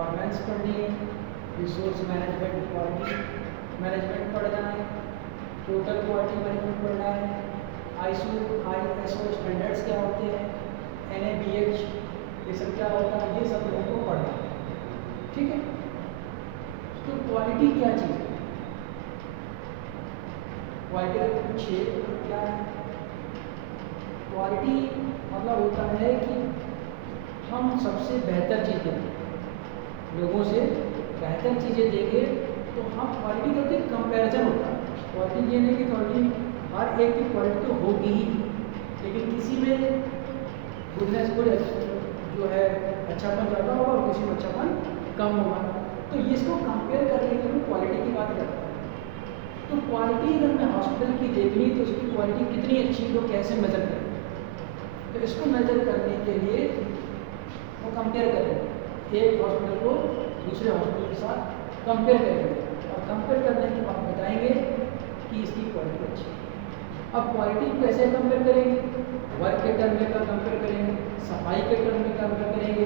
Performance पढ़नी है, resource management quality management पढ़ना है, टोटल क्वालिटी मैनेजमेंट पढ़ना है, ISO स्टैंडर्ड्स क्या होते हैं, NABH ये सब क्या होता है, ये सब लोगों को पढ़ना है। ठीक है, तो क्वालिटी क्या चीज़ है? क्वालिटी अगर पूछिए तो क्या है? क्वालिटी मतलब होता है कि हम सबसे बेहतर चीज़ देंगे, लोगों से बेहतर चीज़ें देंगे, तो हम क्वालिटी करके कंपैरिजन होता है। क्वालिटी ये नहीं कि क्वालिटी हर एक की क्वालिटी तो होगी ही, लेकिन किसी में गुडनेस कोई जो है अच्छापन ज़्यादा होगा और किसी में अच्छापन कम होगा, तो इसको कंपेयर करने के लिए क्वालिटी की बात करते हैं। तो क्वालिटी अगर मैं हॉस्पिटल की देखनी तो उसकी क्वालिटी कितनी अच्छी तो कैसे मेजर करें? तो इसको मेजर करने के लिए वो कंपेयर करेंगे, एक हॉस्पिटल को दूसरे हॉस्पिटल के साथ कंपेयर करेंगे और कंपेयर करने के बाद बताएंगे कि इसकी क्वालिटी अच्छी है। अब क्वालिटी कैसे कंपेयर करेंगे? वर्क के टर्म में कंपेयर करेंगे, सफाई के टर्म में कंपेयर करेंगे,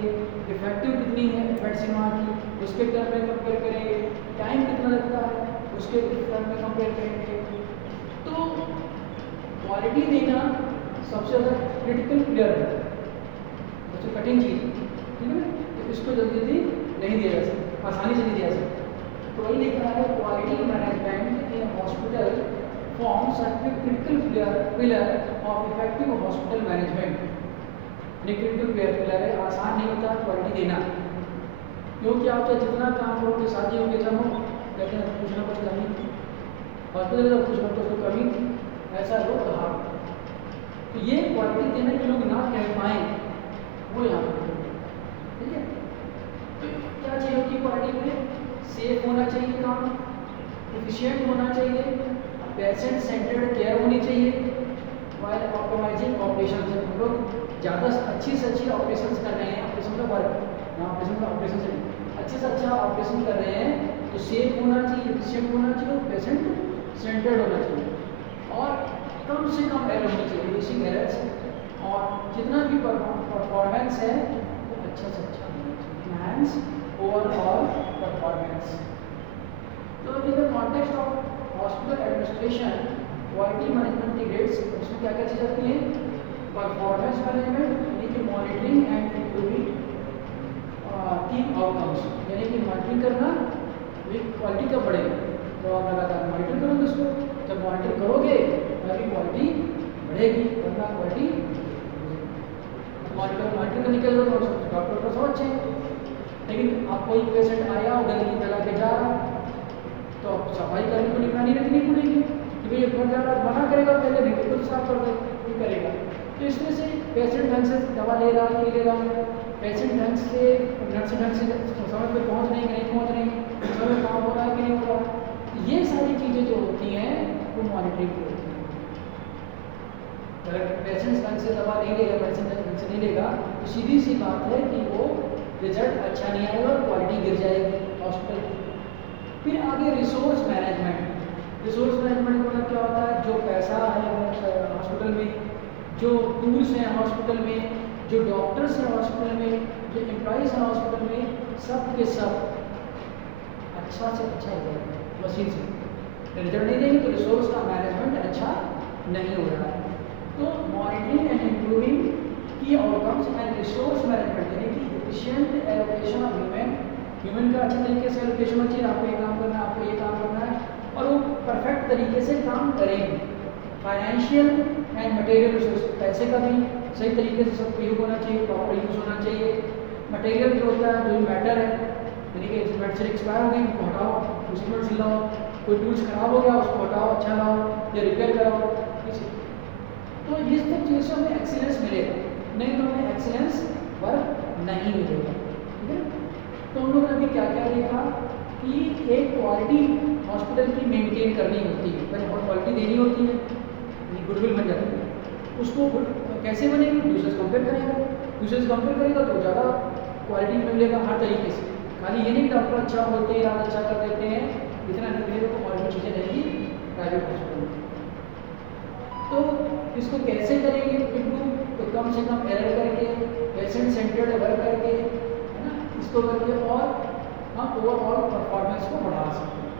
इफेक्टिव कितनी है वैक्सीन की उसके टर्म में कंपेयर करेंगे, टाइम कितना लगता है उसके टर्म में कंपेयर करेंगे। तो क्वालिटी देना सबसे ज़्यादा क्रिटिकल क्लियर है, सबसे कठिन चीज़, ठीक है ना? तो इसको जल्दी जल्दी नहीं दिया जा सकता, आसानी से नहीं दिया जा सकता। तो वही लिखा है quality management in hospital forms a critical pillar of effective hospital management. Critical pillar है, आसान नहीं होता क्वालिटी देना, क्योंकि आप चाहे जितना काम करो तो शादी हो गया जब कहते हैं कुछ ना कुछ कमी, हॉस्पिटल का कुछ ना कुछ तो कमी, ऐसा लोग कहा। तो ये क्वालिटी देना कि लोग ना कह पाए वो यहाँ पर, ठीक है? तो क्या चाहिए होती क्वालिटी में? सेफ होना चाहिए काम, एफिशिएंट होना चाहिए, पेशेंट सेंटर्ड केयर होनी चाहिए, वाइल ऑप्टिमाइजिंग ऑपरेशन। जब हम लोग ज़्यादा अच्छी से अच्छी ऑपरेशन कर रहे हैं, ऑपरेशन का वर्क यहाँ ऑपरेशन से अच्छे से अच्छा ऑपरेशन कर रहे हैं, तो सेफ होना चाहिए, एफिशिएंट होना चाहिए, पेशेंट सेंटर्ड होना चाहिए और कम से कम एरर होनी चाहिए, बेसिक एरर्स, और जितना भी परफॉर्मेंस है वो अच्छा से अच्छा होना चाहिए, इनहैंस ओवरऑल परफॉर्मेंस। तो in the context of hospital administration quality management integrates, उसमें क्या क्या चीज़ आती है? परफॉर्मेंस मैनेजमेंट यानी कि मॉनिटरिंग एंड इम्प्रूविंग की आउटकम्स, यानी कि मॉनिटरिंग करना, क्वालिटी कब बढ़ेगी? तो आप लगातार मॉनिटर करोगे उसको, जब मॉनिटर करोगे तभी क्वालिटी बढ़ेगी, वरना क्वालिटी मॉनिटर का निकल रहा तो डॉक्टर का सब अच्छे हैं, लेकिन आप कोई पेशेंट आया और गंदगी फैला के जा रहा तो आप सफाई करने को निगरानी रखनी पड़ेगी कि भाई एक बार ज़्यादा मना करेगा, पहले नहीं खुद साफ कर दे, ये करेगा। तो इसमें से पेशेंट ढंग से दवा ले रहा नहीं ले रहा, पेशेंट ढंग से नर्स ढंग से समय पर पहुँच रही कि नहीं पहुँच रही, समय काम हो रहा है कि नहीं हो रहा, ये सारी चीज़ें जो होती हैं वो मॉनिटरिंग की होती हैं। अगर पेशेंट ढंग से दवा नहीं लेगा, पेशेंट ढंग से नहीं लेगा, तो सीधी सी बात है कि वो रिजल्ट अच्छा नहीं आएगा और क्वालिटी गिर जाएगी हॉस्पिटल की। फिर आगे रिसोर्स मैनेजमेंट। रिसोर्स मैनेजमेंट का क्या होता है? जो पैसा है हॉस्पिटल में, जो टूल्स हैं हॉस्पिटल में, जो डॉक्टर्स हैं हॉस्पिटल में, जो एम्प्लॉइज हैं हॉस्पिटल में, सब के सब अच्छा से अच्छा रिजल्ट मशीन से रिजल्ट नहीं देंगे तो रिसोर्स का मैनेजमेंट अच्छा नहीं हो रहा है। तो मॉनिटरिंग एंड इम्प्रूविंग की आउटकम्स एंड रिसोर्स मैनेजमेंट यानी कि एफिशिएंट एलोकेशन ऑफ ह्यूमन का अच्छे तरीके से एलोकेशन होना चाहिए, आपको ये काम करना है, आपको ये काम करना है, और वो परफेक्ट तरीके से काम करेंगे। फाइनेंशियल एंड मटेरियल रिसोर्स, पैसे का भी सही तरीके से सब उपयोग होना चाहिए, प्रॉपर यूज होना चाहिए। मटेरियल जो होता है, जो मैटर है, यानी कि इंस्ट्रूमेंट से एक्सपायर हो गई उसको हटाओ, इंस्ट्रूमेंट से लाओ, कोई टूल्स खराब हो गया उसको हटाओ, अच्छा लाओ या रिपेयर कराओ, तो ये सब चीज़ों से हमें एक्सीलेंस मिलेगा, नहीं तो हमें एक्सीलेंस वर्क नहीं मिलेगा, ठीक है। तो हम लोगों ने अभी क्या क्या देखा कि एक क्वालिटी हॉस्पिटल की मेंटेन करनी होती है, पहले क्वालिटी देनी होती है, गुडविल बन जाती है, उसको कैसे बनेगी? दूसरे से कंपेयर करेगा, दूसरे से कंपेयर करेगा तो ज़्यादा क्वालिटी मिलेगा हर तरीके से। खाली ये नहीं डॉक्टर अच्छा बोलते हैं, इलाज अच्छा कर देते हैं, इतना नहीं मिलेगा तो और भी चीज़ें रहेंगी प्राइवेट हॉस्पिटल में। तो इसको कैसे करेंगे इम्प्रूव? तो कम से कम एरर करके, पेशेंट सेंटर्ड वर्क करके, है ना, इसको करके, और हम ओवरऑल परफॉर्मेंस को बढ़ा सकते हैं।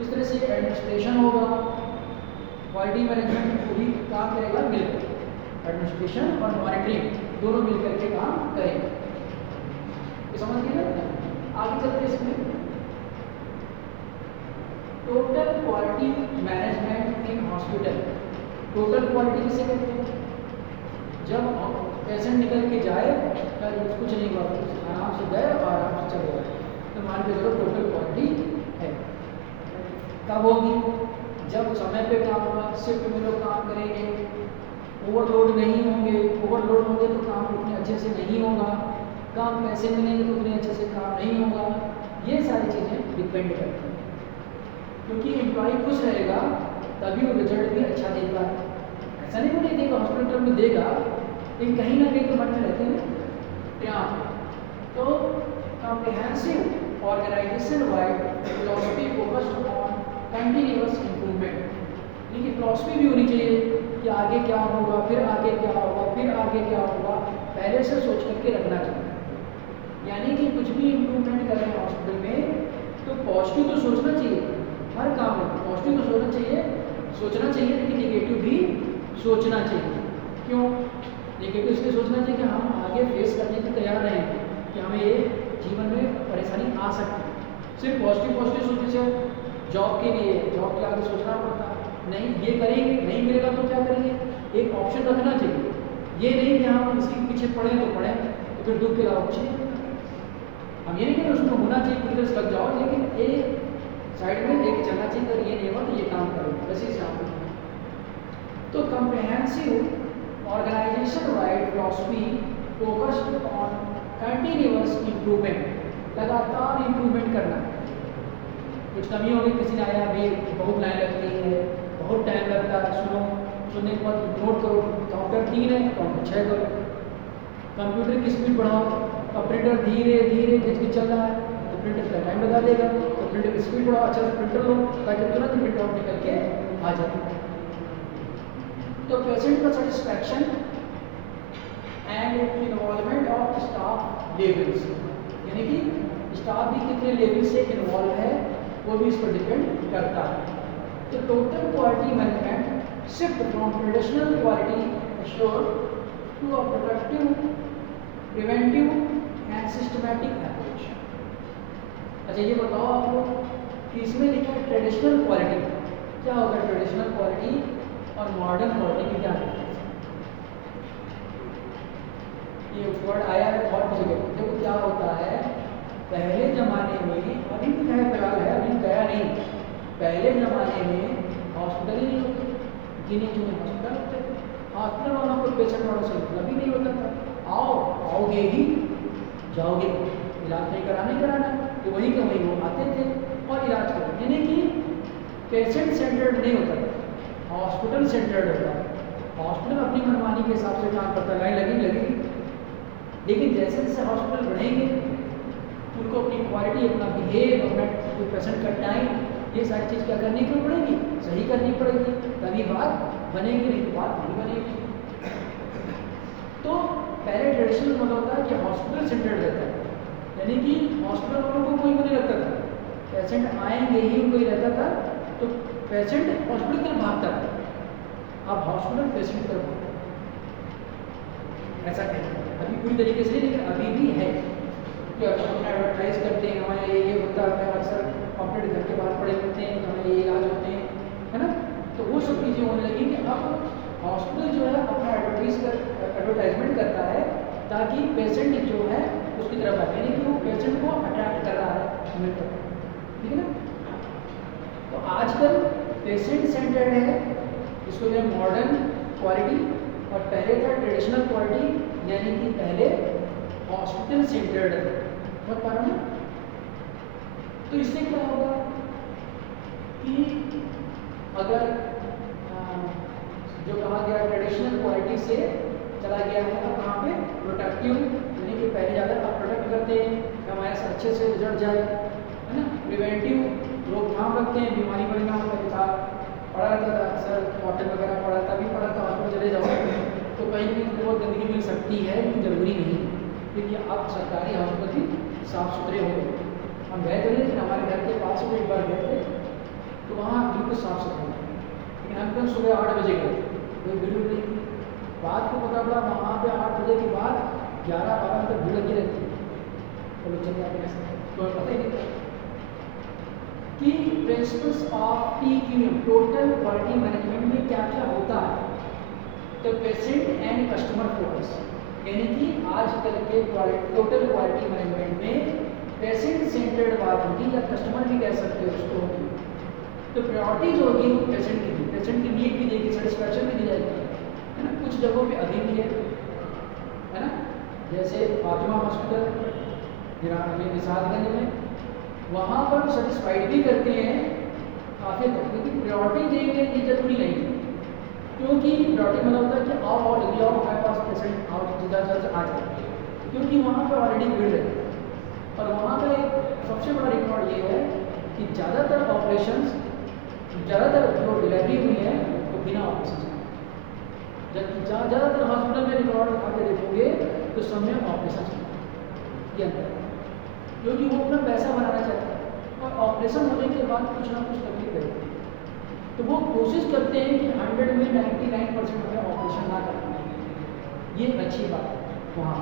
इस तरह से एडमिनिस्ट्रेशन होगा, क्वालिटी मैनेजमेंट पूरी काम करेगा मिलकर, एडमिनिस्ट्रेशन और मॉनिटरिंग दोनों मिलकर के काम करेंगे। ये समझ गए ना? आगे चलते इसमें total quality management in hospital. Total quality किसे कहते हैं? जब पेशेंट निकल के जाए कुछ नहीं हुआ, आराम से गए और आराम से चले गए, तो मान के चलो टोटल क्वालिटी है। कब होगी? जब समय पे काम होगा, शिफ्ट में लोग काम करेंगे, ओवरलोड नहीं होंगे। ओवरलोड होंगे तो काम उतने अच्छे से नहीं होगा, काम पैसे मिलेंगे तो उतने अच्छे से काम नहीं होगा। ये सारी चीज़ें डिपेंड करती हैं, क्योंकि एम्प्लॉय खुश रहेगा तभी वो रिजल्ट भी अच्छा देगा। ऐसा नहीं वो नहीं देगा, हॉस्पिटल में देगा, लेकिन कहीं ना कहीं तो मन में रहते हैं यहाँ। तो comprehensive organisation wide philosophy focused on continuous improvement. लेकिन फिलॉसफी भी होनी चाहिए कि आगे क्या होगा, फिर आगे क्या होगा, फिर आगे क्या होगा, पहले से सोच करके रखना चाहिए। यानी कि कुछ भी इम्प्रूवमेंट कर रहे हैं हॉस्पिटल में तो पॉजिटिव तो सोचना चाहिए, हर काम में पॉजिटिव तो सोचना चाहिए, लेकिन निगेटिव भी सोचना चाहिए। क्यों निगेटिव? इसलिए सोचना चाहिए कि हम आगे फेस करने के तैयार रहेंगे कि हमें ये जीवन में परेशानी आ सकती है। सिर्फ पॉजिटिव सोचने से जॉब के लिए, जॉब के आगे सोचना पड़ता नहीं, ये करेंगे नहीं मिलेगा तो क्या करेंगे, एक ऑप्शन रखना चाहिए। ये नहीं कि हम इसके पीछे पढ़ें तो पढ़ें तो फिर दुख के अलावा कुछ नहीं। हम ये नहीं कहें उसमें होना चाहिए पूरी तरह से लग जाओ, लेकिन एक साइड में लेके चलना चाहिए, अगर ये नहीं हुआ तो ये काम करो, वैसे ही आप। तो comprehensive organisation wide philosophy focused on continuous improvement, लगातार इम्प्रूवमेंट करना। कुछ कमी होगी, किसी ने आया भाई बहुत लाइन लगती है, बहुत टाइम लगता है, सुनने के बाद नोट करो, काउंटर 3 है काउंटर 6 करो, कंप्यूटर की स्पीड बढ़ाओ, अब प्रिंटर धीरे धीरे खिंच चल रहा है तो प्रिंटर का टाइम लगा देगा, तो प्रिंटर की स्पीड बढ़ाओ, अच्छा प्रिंटर लो ताकि तुरंत प्रिंट आउट निकल के आ जाए। तो पेशेंट का satisfaction and involvement of staff levels, यानी कि स्टाफ भी कितने लेवल से इन्वॉल्व है वो भी इस पर डिपेंड करता है। तो total quality management shift from traditional quality assure to a productive, preventive and systematic approach. अच्छा ये बताओ आपको कि इसमें लिखा है ट्रेडिशनल क्वालिटी, क्या होगा ट्रेडिशनल क्वालिटी और मॉडर्न क्वालिटी में क्या है? ये वर्ड आया है और कुछ जगह। देखो क्या होता है, पहले ज़माने में, अभी भी है फिलहाल है, अभी गया नहीं, पहले ज़माने में हॉस्पिटल ही नहीं होते, गिने चुने हॉस्पिटल होते थे। हॉस्पिटल वालों को पेशेंट वालों से मतलब ही नहीं होता था, आओगे ही जाओगे, इलाज नहीं कराना तो वही का वही वो आते थे और इलाज करते, यानी कि पेशेंट सेंटर्ड नहीं होता था, हॉस्पिटल सेंटर्ड होता है। हॉस्पिटल अपनी मनमानी के हिसाब से काम करता, लाइन लगेगी, लेकिन जैसे जैसे हॉस्पिटल बढ़ेंगे उनको अपनी क्वालिटी, अपना बिहेव, अपना पेशेंट का टाइम, ये सारी चीज़ क्या करनी क्यों पड़ेगी, सही करनी पड़ेगी, तभी बात बनेगी, नहीं तो बात नहीं बनेगी। तो पहले ट्रेडिशनल मतलब होता है कि हॉस्पिटल सेंटर्ड रहता है, यानी कि हॉस्पिटल वालों को कोई नहीं लगता था, पेशेंट आएंगे ही उनको ही रहता था, तो पेशेंट हॉस्पिटल की तरफ भागता था। अब हॉस्पिटल पेशेंट की तरफ भागता है, ऐसा कहते हैं। अभी पूरी तरीके से, लेकिन अभी भी है कि अपना एडवर्टाइज करते हैं, हमारे ये होता है, अक्सर अपने घर के बाहर पड़े होते हैं, हमें ये इलाज होते हैं, है ना। तो वो सब चीज़ें होने लगी कि अब हॉस्पिटल जो है अपना एडवर्टाइजमेंट करता है ताकि पेशेंट जो है उसकी तरफ आए, यानी कि वो पेशेंट को अट्रैक्ट कर रहा है हमें पर, ठीक है ना। तो आजकल पेशेंट सेंटर्ड है, इसको जो है मॉडर्न क्वालिटी, और पहले था ट्रेडिशनल क्वालिटी, यानी कि पहले हॉस्पिटल सेंटर्ड है। बहुत पा रहा हूँ। तो इससे क्या होगा कि अगर जो कहा गया ट्रेडिशनल क्वालिटी से चला गया है, अब कहाँ पे प्रोडक्टिव, यानी कि पहले ज़्यादा आप प्रोडक्ट करते हैं हमारे से अच्छे से रिजल्ट जाए, है ना। प्रिवेंटिव रोकथाम रखते हैं, बीमारी परिणाम पहले था, पढ़ा रहता था, अक्सर कॉटन वगैरह पढ़ा था, भी पढ़ा था, हॉस्पिटल चले जाओ तो कहीं भी बहुत गंदगी मिल सकती है, लेकिन जरूरी नहीं, क्योंकि अब सरकारी हॉस्पिटल भी साफ सुथरे हो गए, हम गए तो नहीं, लेकिन हमारे घर के पास में एक बार गए थे तो वहाँ बिल्कुल साफ सफाई थी, लेकिन हम कल सुबह 8 बजे गए, कोई बिल्कुल नहीं थी। बात को पता पड़ा वहाँ पे 8 बजे के बाद 11-12 तक भीड़ लगी रहती है, तो लोग चले जाते हैं, तो पता ही नहीं था कि principles of TQM total quality management में क्या क्या होता है। तो पेशेंट एंड कस्टमर फोकस, यानी कि आजकल के टोटल क्वालिटी मैनेजमेंट में पेशेंट सेंटर्ड बात होगी, या कस्टमर भी कह सकते हो उसको होगी। तो प्रायोरिटी जो होगी वो पेशेंट की भी, पेशेंट की नीड भी देगी, सेटिस्फैक्शन भी दी जाएगी, है ना। कुछ जगहों पे अभी भी है ना, जैसे फातिमा हॉस्पिटल निशादगंज में, वहाँ पर सेटिस्फाइड भी करते हैं काफ़ी तक, लेकिन प्रायोरिटी देंगे ये जरूरी नहीं है, क्योंकि प्रायोरिटी मतलब होता है कि आओ जल्दी आओ हमारे पास पेशेंट आओ जल्द आ जाए, क्योंकि वहाँ पर ऑलरेडी भीड़ है। और वहाँ का एक सबसे बड़ा रिकॉर्ड ये है कि ज़्यादातर ऑपरेशंस, ज़्यादातर जो डिलीवरी हुई है वो बिना ऑपरेशन से, जबकि ज़्यादातर हॉस्पिटल में रिकॉर्ड उठा के देखोगे तो सब में ऑपरेशन ये अंतर है, क्योंकि वो अपना पैसा बनाना चाहता है और ऑपरेशन होने के बाद कुछ ना कुछ तकलीफ रहती है, तो वो कोशिश करते हैं कि 100 में 99% में ऑपरेशन ना करना। ये अच्छी बात है वहाँ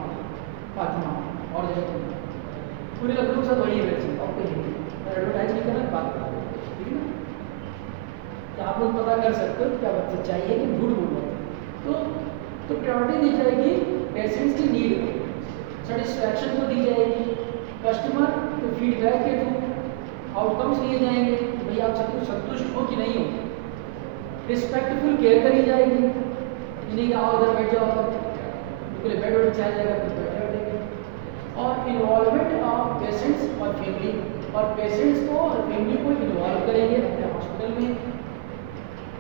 फातिमा और जगह पूरे लखनऊ सब वही है, और कोई नहीं, एडवर्टाइज नहीं करना, बात करना, ठीक है ना। तो आप लोग पता कर सकते हो क्या बात सच्चाई है कि झूठ बोल रहे हैं। तो प्रायोरिटी दी जाएगी पेशेंट्स की नीड को, सेटिस्फैक्शन को दी जाएगी, कस्टमर को फीडबैक के थ्रू आउटकम्स लिए जाएंगे कि भाई आप सब कुछ संतुष्ट हो कि नहीं हो, रिस्पेक्टफुल केयर करी जाएगी, नहीं आओ उधर बैठ जाओ, बिल्कुल बेड वेड चाह जाएगा फिर बैठे बैठेंगे। और इन्वॉल्वमेंट ऑफ पेशेंट्स और फैमिली, और पेशेंट्स को और फैमिली को इन्वॉल्व करेंगे अपने हॉस्पिटल में,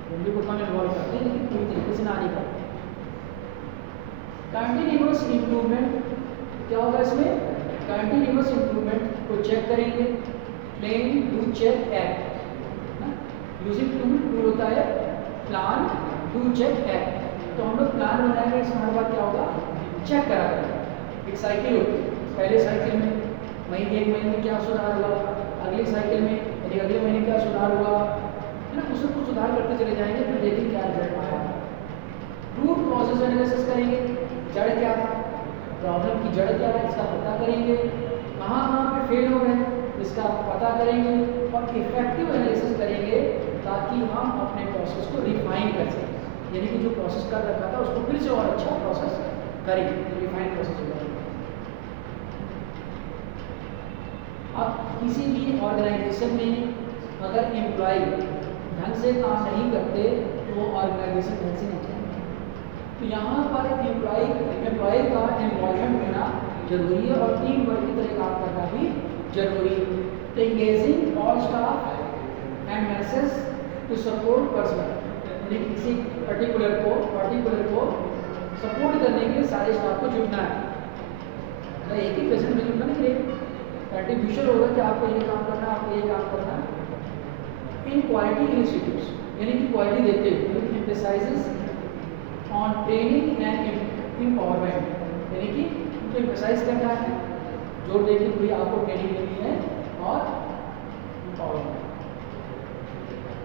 फैमिली को कम इन्वॉल्व करते हैं लेकिन पूरी तरीके से ना नहीं करते। कंटिन्यूअस इम्प्रूवमेंट क्या होगा इसमें, कंटिन्यूअस इम्प्रूवमेंट को चेक करेंगे, plan do check act, using tool होता है प्लान डू चेक एक्ट। तो हम लोग प्लान बनाएंगे, इसमें हमारे पास क्या होगा, चेक करा करेंगे। एक साइकिल होती है, पहले साइकिल में एक महीने में क्या सुधार हुआ, अगली साइकिल में यानी अगले महीने क्या सुधार हुआ, है ना, उसमें कुछ सुधार करते चले जाएंगे, फिर देखेंगे क्या रिजल्ट आया। रूट कॉजेज एनालिसिस करेंगे, जड़ क्या था, प्रॉब्लम की जड़ क्या है इसका पता करेंगे, कहाँ पे फेल हो गए इसका पता करेंगे, और इफेक्टिव एनालिसिस करेंगे ताकि हम अपने प्रोसेस को रिफाइन कर सकें, यानी कि जो प्रोसेस कर रखा था उसको फिर से और अच्छा प्रोसेस करेंगे, तो रिफाइन प्रोसेस हो जाएगा। अब किसी भी ऑर्गेनाइजेशन में अगर एम्प्लॉय ढंग से काम नहीं करते तो वो ऑर्गेनाइजेशन ढंग से नहीं चलेगी। तो यहाँ पर एम्प्लॉय का इन्वॉल्वमेंट होना जरूरी है और टीम वर्क की तरह काम करना भी जरूरी है। तो engaging all staff and message to support personal, यानी किसी पर्टिकुलर को सपोर्ट करने के लिए सारे स्टाफ को जुटना है, मतलब एक ही पेशेंट में जुटना नहीं है, आर्टिफिशियल होगा कि आपको ये काम करना है, आपको ये काम करना है। इन क्वालिटी इंस्टीट्यूट्स यानी कि क्वालिटी देते हुए emphasises on training and empowerment, यानी कि उनको एम्फेसाइज करना है, जोर देकर कोई आपको ट्रेनिंग देनी है और एम्पावरमेंट।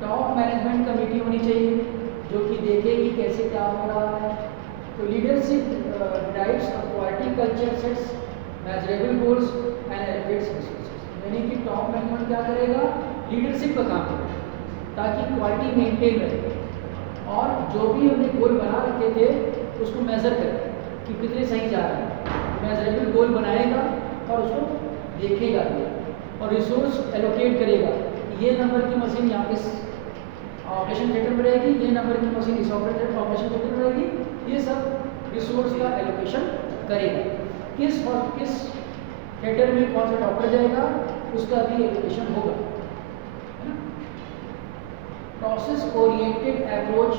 टॉप मैनेजमेंट कमेटी होनी चाहिए जो कि देखेगी कैसे क्या हो रहा है। तो leadership drives quality culture, sets measurable goals and elevates resources, यानी कि टॉप मैनेजमेंट क्या करेगा, लीडरशिप का काम करेगा ताकि क्वालिटी मेंटेन रहे, और जो भी हमने गोल बना रखे थे उसको मेजर करें कि कितने सही जा रहे हैं, मेजरेबल गोल बनाएगा और उसको देखेगा और रिसोर्स एलोकेट करेगा। ये नंबर की मशीन यहाँ इस ऑपरेशन थिएटर में रहेगी, ये नंबर की मशीन इस ऑपरेशन थिएटर में रहेगी, ये सब रिसोर्स का एलोकेशन करेगा। किस थिएटर में कौन सा डॉक्टर जाएगा उसका भी एलोकेशन होगा, है ना। प्रोसेस ओरिएंटेड अप्रोच,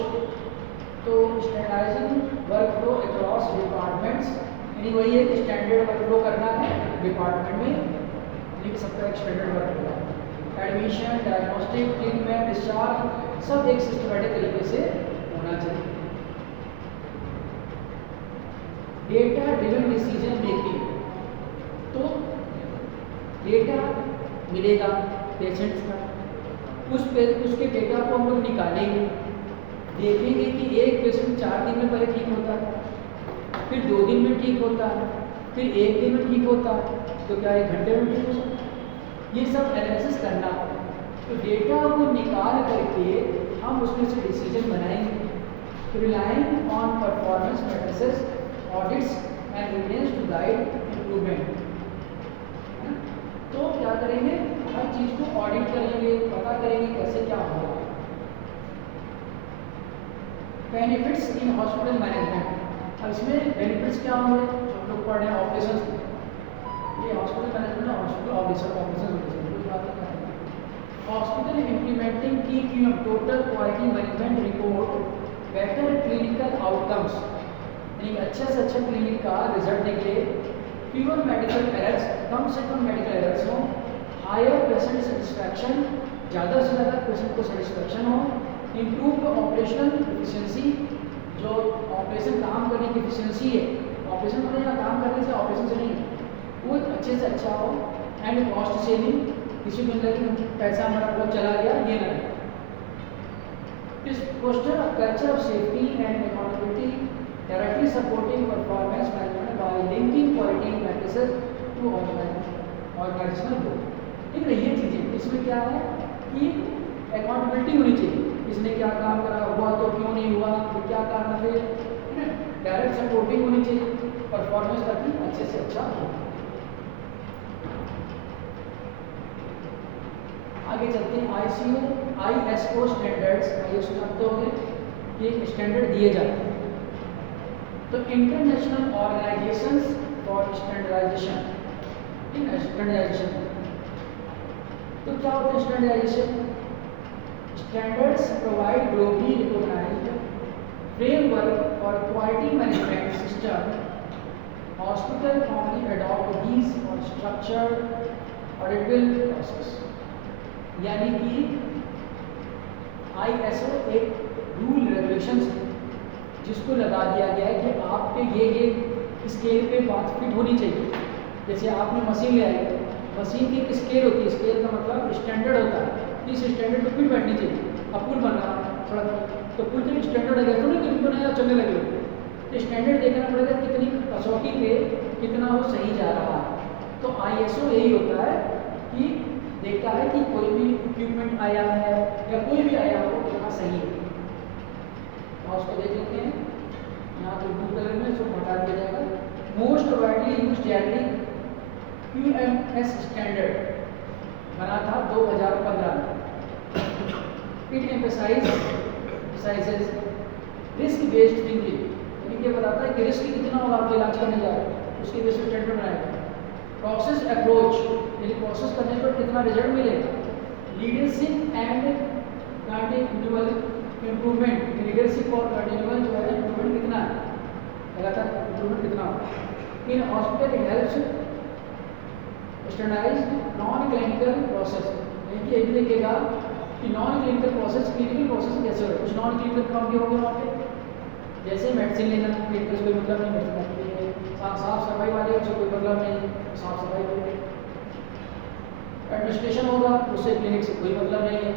तो standardising work flow across departments, यानी वही है कि स्टैंडर्ड वर्क फ्लो करना है डिपार्टमेंट में, यानी सबका एक standard work flow, admission, diagnostic, treatment, discharge सब एक सिस्टमैटिक तरीके से होना चाहिए। डेटा ड्रिवन डिसीजन मेकिंग, तो डेटा मिलेगा पेशेंट्स का, उसके डेटा को हम लोग निकालेंगे, देखेंगे कि एक पेशेंट 4 दिन में पहले ठीक होता है, फिर 2 दिन में ठीक होता है, फिर 1 दिन में ठीक होता है, तो क्या 1 घंटे में ठीक हो सकता है। ये सब एनालिसिस करना है। तो डेटा को निकाल करके हम उसमें से डिसीजन बनाएंगे, relying on performance matrices, audits and evidence to guide improvement. तो क्या करेंगे, हर चीज़ को ऑडिट करेंगे, पता करेंगे कैसे क्या होगा। Benefits in hospital management. अब इसमें बेनिफिट्स क्या होंगे, जो हम लोग पढ़ रहे हैं ऑपरेशन, ये हॉस्पिटल मैनेजमेंट है, हॉस्पिटल ऑपरेशन कुछ बात नहीं है। हॉस्पिटल इम्प्लीमेंटिंग की total quality management report, better clinical outcomes, यानी अच्छा से अच्छा क्लिनिक का रिजल्ट निकले, फ्यूअर मेडिकल एरर्स, कम से कम मेडिकल एरर्स हो, हायर पेशेंट सेटिस्फैक्शन, ज़्यादा से ज़्यादा पेशेंट को सेटिस्फैक्शन हो, इम्प्रूव ऑपरेशनल एफिशिएंसी, जो ऑपरेशन काम करने की एफिशिएंसी है, ऑपरेशन मतलब यहाँ काम करने से ऑपरेशन से नहीं, वो अच्छे से अच्छा हो, एंड कॉस्ट सेविंग, किसी को लगे पैसा हमारा बहुत चला गया, ये ना लगे। इस poster of culture of safety and accountability, directly supporting performance management by linking quality matrices to organizational goal. ठीक है, ये चीज़ें इसमें क्या है कि अकाउंटेबिलिटी होनी चाहिए, इसने क्या काम करा, हुआ तो क्यों नहीं हुआ, तो क्या कारण थे, डायरेक्ट सपोर्टिंग होनी चाहिए परफॉर्मेंस ताकि अच्छे से अच्छा हो। आगे चलते हैं, ISO स्टैंडर्ड्स, ISO शब्द हो गए, ये स्टैंडर्ड दिए जाते हैं। तो international organisations for standardisation, standardisation, तो क्या होता है standardisation? Standards provide globally recognised framework for quality management system, hospital commonly adopt these और स्ट्रक्चर्ड ऑडिटेबल प्रोसेस। यानी कि ISO एक रूल रेगुलेशंस है जिसको लगा दिया गया है कि आपके ये स्केल पे बात फिट होनी चाहिए। जैसे आपने मशीन ले आई, मशीन की एक स्केल होती है, स्केल का मतलब स्टैंडर्ड होता है, इस स्टैंडर्ड पे फिट बैठनी चाहिए। अब पुल बन रहा है सड़क, तो पुल का स्टैंडर्ड अगर तो नहीं कि नया चलने लगे, तो स्टैंडर्ड देखना पड़ेगा कितनी कसौटी पे कितना वो सही जा रहा है। तो ISO यही होता है कि देखता है कि कोई भी इक्विपमेंट आया है या कोई भी आया हो यहाँ सही है। और उसको देख लेते हैं, यहाँ तो ब्लू कलर में इसको हटा दिया जाएगा। Most widely use generic QMS standard बना था 2015 में। It emphasises risk based thinking, यानी कि बताता है कि रिस्क कितना होगा आप इलाज करने जा रहे हैं, उसके बेस पर स्टैंडर्ड बनाएगा। प्रोसेस अप्रोच, यानी प्रोसेस करने पर कितना रिजल्ट मिलेगा। Leadership and continual improvement, leadership और कंटिन्यूअल जो है इम्प्रूवमेंट कितना है, लगातार इम्प्रूवमेंट कितना होगा। In hospital it helps standardised non clinical process, यानी कि ये भी देखेगा कि non clinical process clinical process कैसे हो रहा है। कुछ नॉन क्लिनिकल काम के होंगे वहाँ पे, जैसे मेडिसिन लेना, क्लिनिकल कोई मतलब नहीं, मेडिसिन साफ सफाई वाले जो कोई मतलब नहीं, साफ सफाई वाले एडमिनिस्ट्रेशन होगा, उससे क्लिनिक से कोई मतलब नहीं है।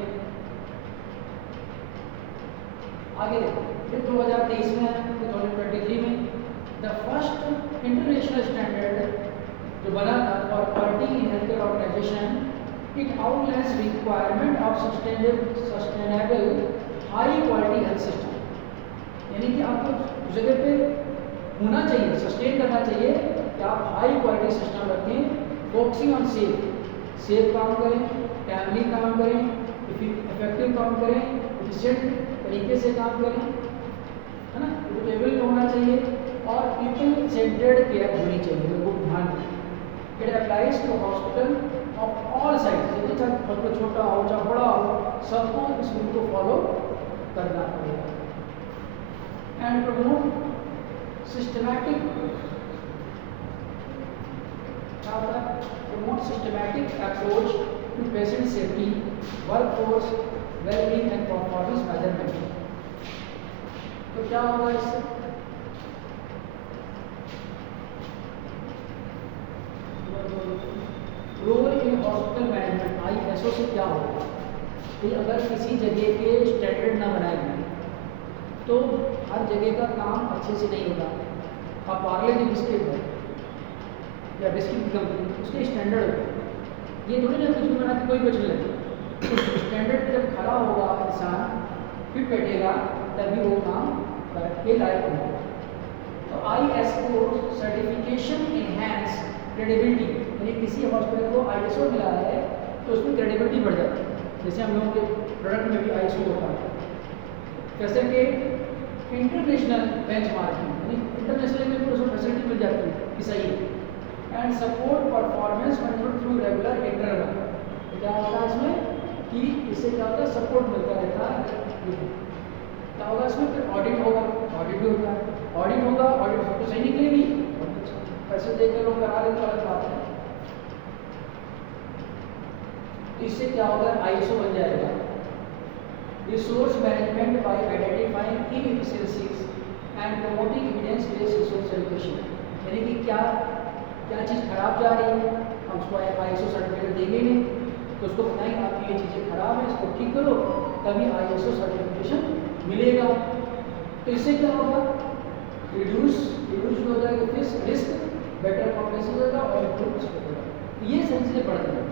आगे देखो, फिर 2023 में 2023 में द फर्स्ट इंटरनेशनल स्टैंडर्ड जो बना था for quality in health care organisation, it outlines requirement of sustainable high quality health system, यानी कि आपको जगह पे होना चाहिए, सस्टेन करना चाहिए कि आप हाई क्वालिटी सिस्टम रखें, फोकसिंग ऑन सेफ काम करें, टाइमली काम करें, इफेक्टिव काम करें, एफिशिएंट तरीके से काम करें, है ना, रिलेबल होना चाहिए और पीपल सेंटर्ड केयर होनी चाहिए, लोगों को ध्यान दें। It applies to hospital of all size, जैसे चाहे हॉस्पिटल छोटा हो चाहे बड़ा हो, सबको इस रूल को फॉलो करना पड़ेगा। And promote systematic, promote systematic approach to patient safety, workforce well-being and performance measurement। तो क्या होगा इससे? Role in hospital management, ISO से क्या होगा कि अगर किसी जगह के स्टैंडर्ड ना बनाए गए तो हर जगह का काम अच्छे से नहीं होगा। अब पार्ले जी बिस्किट है या बिस्किट की कंपनी, उसके स्टैंडर्ड होगा, ये थोड़ी ना कुछ भी बना के कोई बचने लगे। उस स्टैंडर्ड जब खड़ा होगा इंसान फिर बैठेगा तभी वो काम करके लायक होगा। तो ISO सर्टिफिकेशन इनहैंस क्रेडिबिलिटी, यानी किसी हॉस्पिटल को ISO मिला है तो उसमें क्रेडिबिलिटी बढ़ जाती है। जैसे हम लोगों के प्रोडक्ट में भी ISO होता है, जैसे कि इंटरनेशनल बेंचमार्किंग, यानी इंटरनेशनल में उसको फैसिलिटी मिल जाती है कि सही है। And support performance control through regular interval, क्या होता है इसमें कि इससे क्या होता है, सपोर्ट मिलता रहता है। क्या होगा इसमें, फिर ऑडिट होगा, ऑडिट भी होता है, ऑडिट होगा, ऑडिट सबको सही निकलेगी, पैसे देकर लोग करा लेते अलग बात है। इससे क्या होगा, ISO बन जाएगा। Resource management by identifying inefficiencies and promoting evidence based resource allocation, यानी कि क्या क्या चीज़ खराब जा रही है, हम उसको ISO सर्टिफिकेट देंगे नहीं तो उसको बताएंगे आपकी ये चीज़ें खराब है, इसको ठीक करो, तभी ISO सर्टिफिकेशन मिलेगा। तो इससे क्या होगा, रिड्यूस हो जाएगा रिस्क, बेटर कॉम्प्लेक्स होगा और इम्प्रूव होगा। ये सही से बढ़ जाएगा।